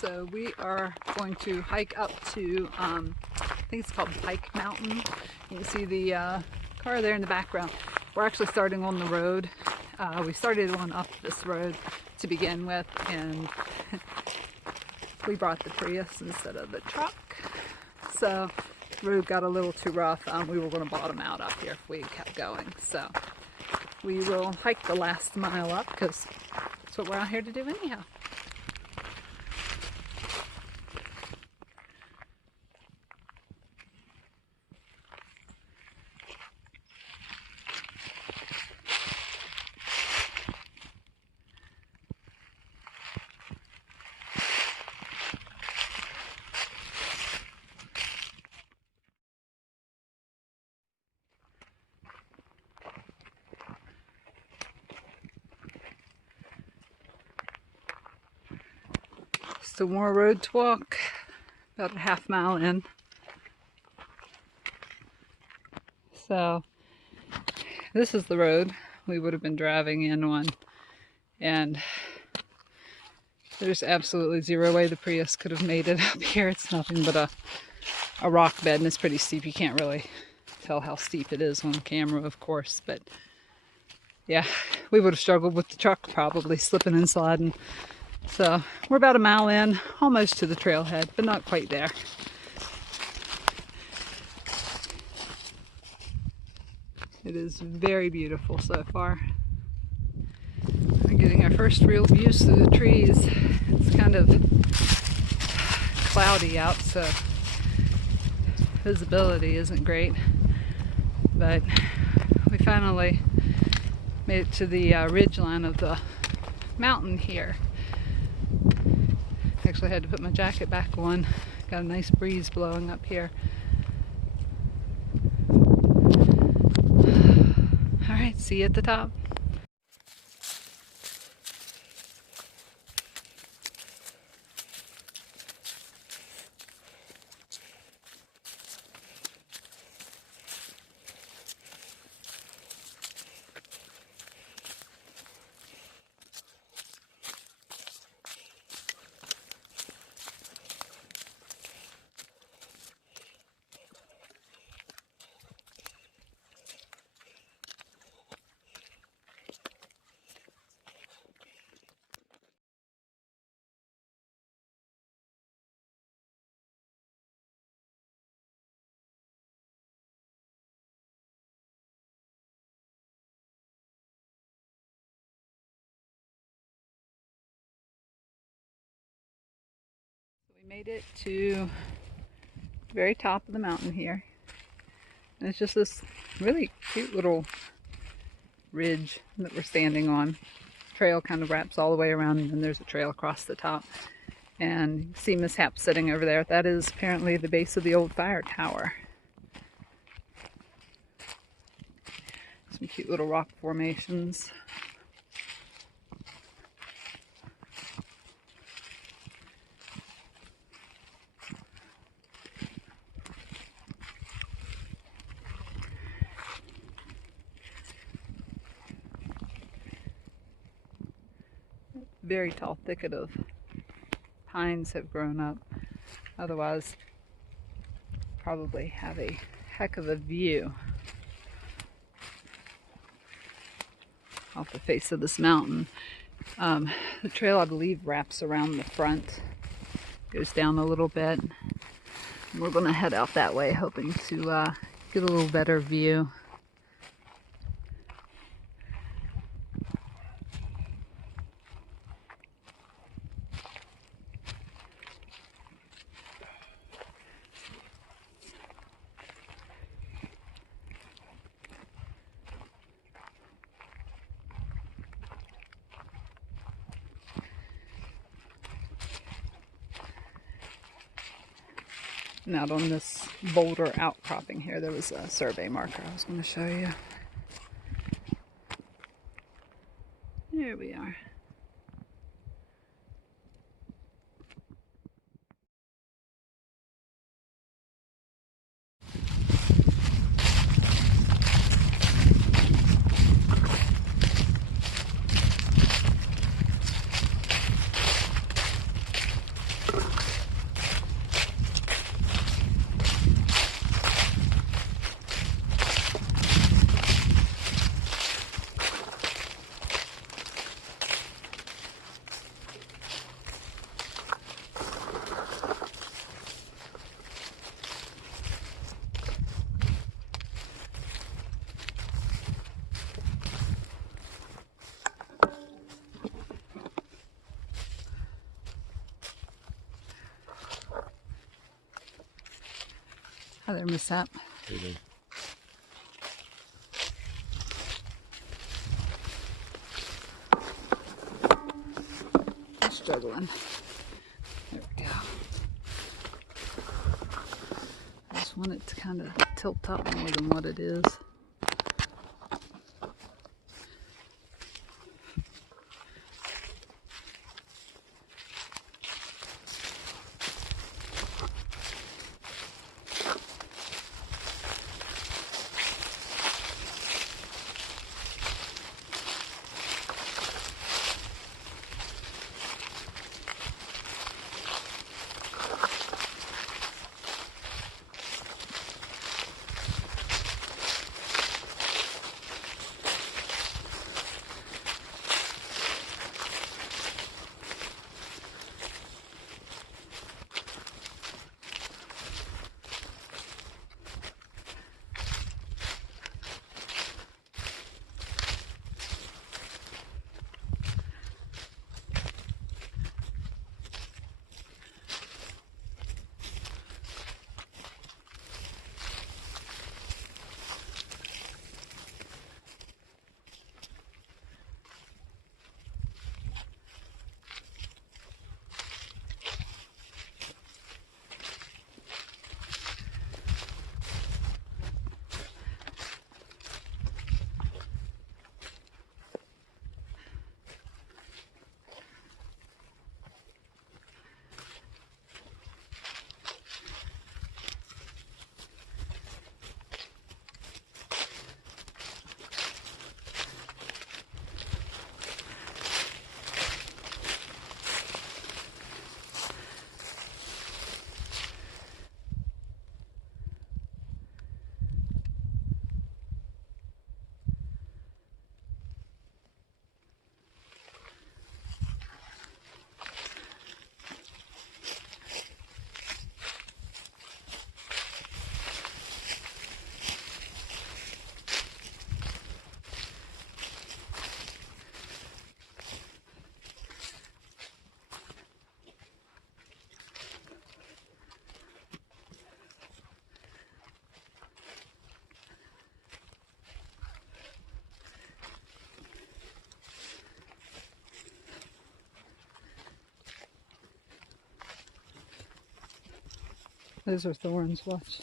So we are going to hike up to, I think it's called Pike Mountain. You can see the car there in the background. We're actually starting on the road. We started on up this road to begin with, and we brought the Prius instead of the truck. So the road got a little too rough. We were going to bottom out up here if we kept going. So we will hike the last mile up because that's what we're out here to do anyhow. Still more road to walk, about a half mile in. So this is the road we would have been driving in on, and there's absolutely zero way the Prius could have made it up here. It's nothing but a rock bed, and it's pretty steep. You can't really tell how steep it is on camera, of course, but yeah, we would have struggled with the truck, probably slipping and sliding. So we're about a mile in, almost to the trailhead, but not quite there. It is very beautiful so far. We're getting our first real views through the trees. It's kind of cloudy out, so visibility isn't great. But we finally made it to the ridge line of the mountain here. Actually had to put my jacket back on. Got a nice breeze blowing up here. Alright, see you at the top. We made it to the very top of the mountain here. And it's just this really cute little ridge that we're standing on. The trail kind of wraps all the way around, and then there's a trail across the top. And you see Mishap sitting over there. That is apparently the base of the old fire tower. Some cute little rock formations. Very tall thicket of pines have grown up. Otherwise, probably have a heck of a view off the face of this mountain. The trail, I believe, wraps around the front, goes down a little bit. And we're going to head out that way, hoping to get a little better view. And out on this boulder outcropping here, there was a survey marker I was going to show you. There we are. Hi there, Miss Sap. How you doing? I'm struggling. There we go. I just want it to kind of tilt up more than what it is. Those are thorns, watch.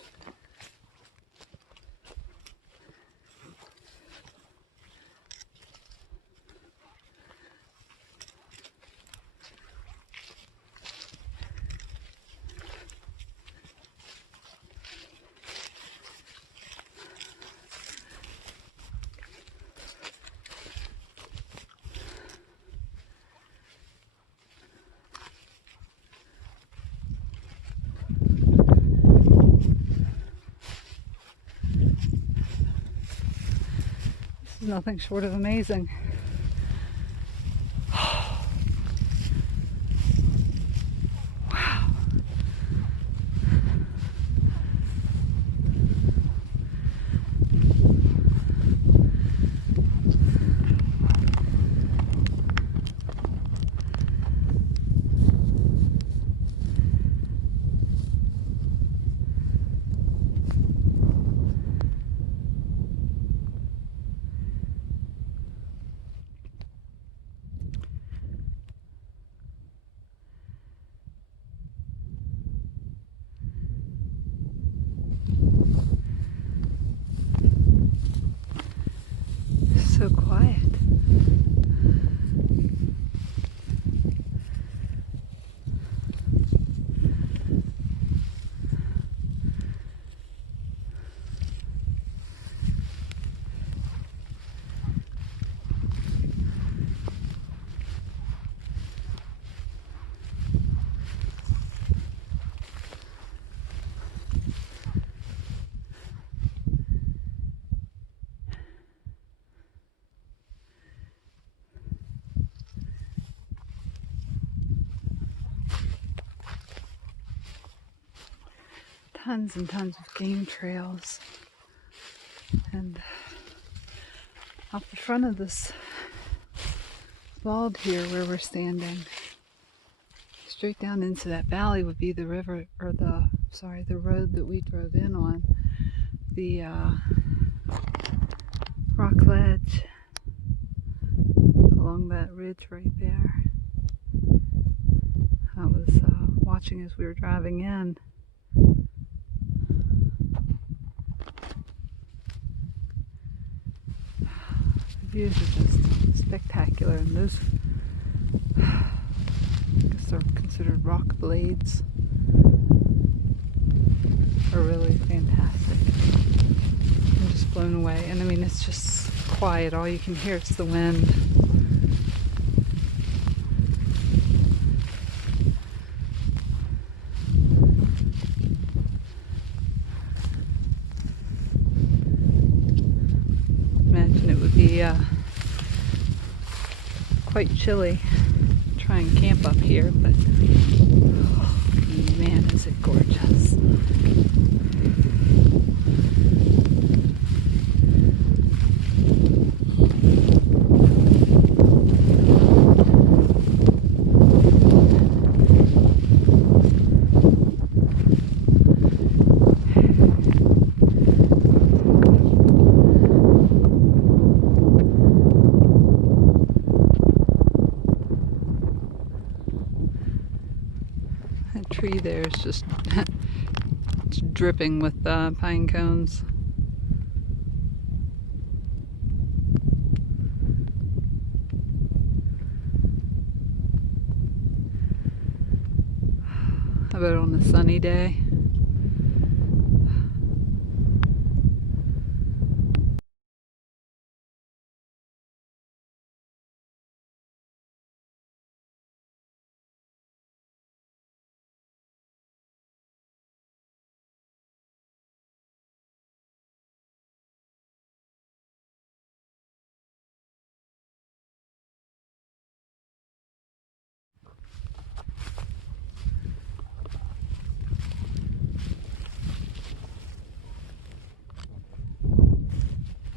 This is nothing short of amazing. So quiet. Tons and tons of game trails. And off the front of this bald here where we're standing, it's straight down into that valley would be the river, or the road that we drove in on. The rock ledge along that ridge right there. I was watching as we were driving in. The views are just spectacular, and those, I guess they're considered rock blades, are really fantastic. I'm just blown away. And I mean, it's just quiet. All you can hear is the wind. Imagine it would be quite chilly to try and camp up here, but oh, man, is it gorgeous. That tree there is just it's dripping with pine cones. How about on a sunny day?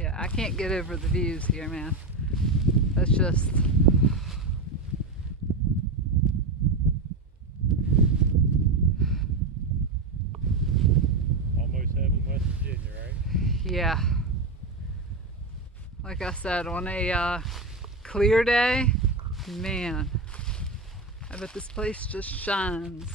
Yeah, I can't get over the views here, man. That's just... Almost heaven, West Virginia, right? Yeah. Like I said, on a clear day, man, I bet this place just shines.